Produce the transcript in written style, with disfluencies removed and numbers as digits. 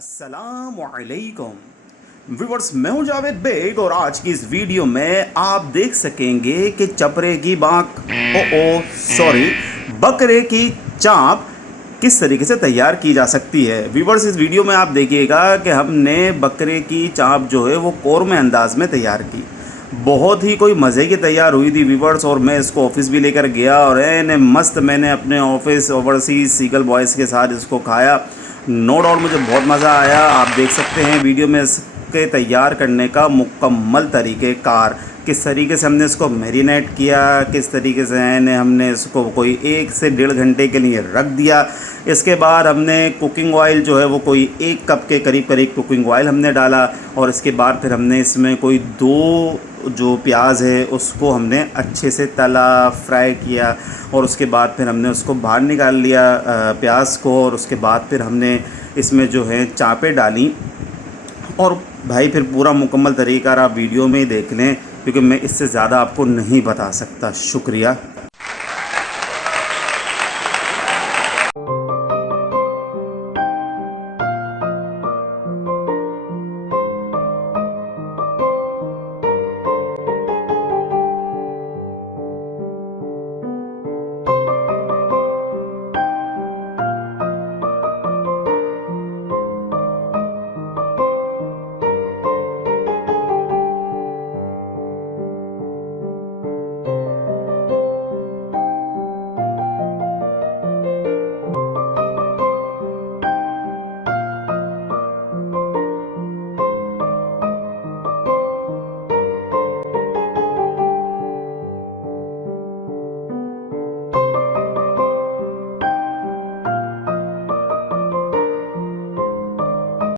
अस्सलाम वालेकुम व्यूअर्स, मैं हूं जावेद बेग और आज की इस वीडियो में आप देख सकेंगे कि चपरे की बकरे की चाप किस तरीके से तैयार की जा सकती है। व्यूअर्स, इस वीडियो में आप देखिएगा कि हमने बकरे की चाप जो है वो कौरमे अंदाज में तैयार की। बहुत ही कोई मज़े की तैयार हुई थी व्यूअर्स, और मैं इसको ऑफिस भी लेकर गया और मस्त मैंने अपने ऑफिस ओवरसीज सीगल बॉयज़ के साथ इसको खाया। नो डाउट मुझे बहुत मज़ा आया। आप देख सकते हैं वीडियो में इसके तैयार करने का मुकम्मल तरीक़ेकार, किस तरीके से हमने इसको मैरिनेट किया, किस तरीके से हमने इसको कोई 1 से 1.5 घंटे के लिए रख दिया। इसके बाद हमने कुकिंग ऑयल जो है वो कोई 1 कप के करीब कुकिंग ऑयल हमने डाला, और इसके बाद फिर हमने इसमें कोई 2 जो प्याज है उसको हमने अच्छे से तला फ्राई किया, और उसके बाद फिर हमने उसको बाहर निकाल लिया प्याज को, और उसके बाद फिर हमने इसमें जो है चापें डाली। और भाई फिर पूरा मुकम्मल तरीका आप वीडियो में ही देख लें, क्योंकि मैं इससे ज़्यादा आपको नहीं बता सकता। शुक्रिया।